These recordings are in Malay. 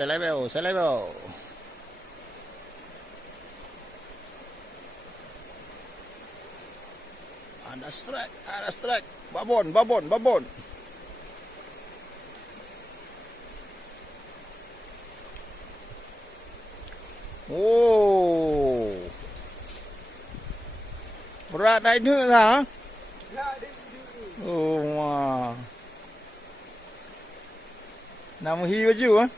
Saya level. Ada strike. Babon. Oh. Berat dah ini lah. Oh, wah. Nama hiu baju ah.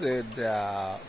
Sedap.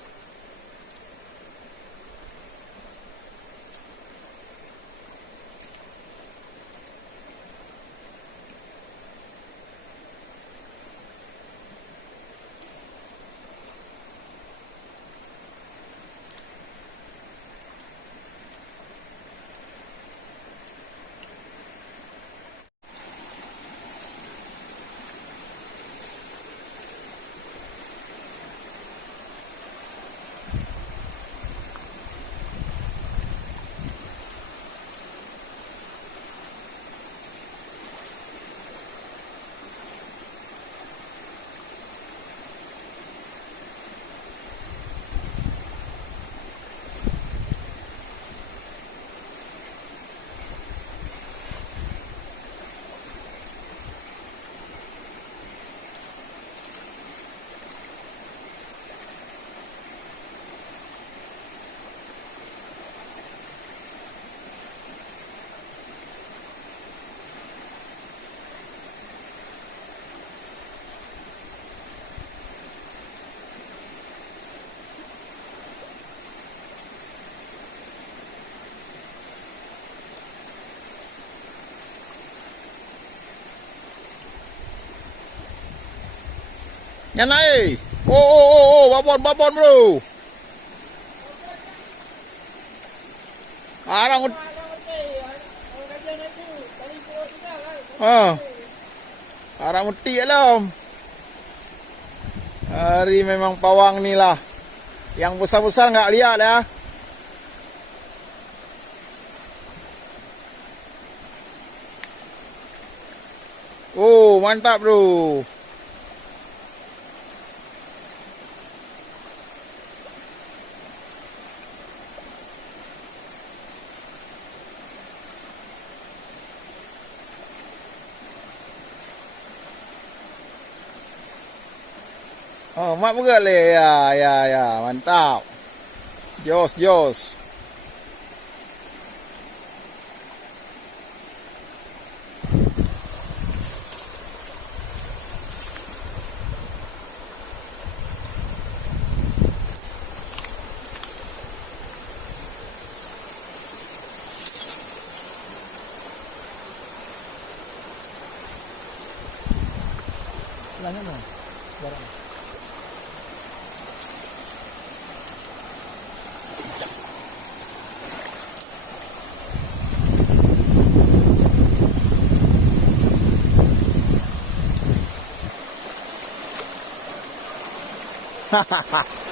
Yan naik. Oh, babon bro. Arang arang meti alam. Hari memang pawang ni lah. Yang besar-besar enggak lihat ya. Oh, mantap bro. Oh, mak berat le. Ya, mantap. Jos. Lanjut dong. Barang. Hahaha.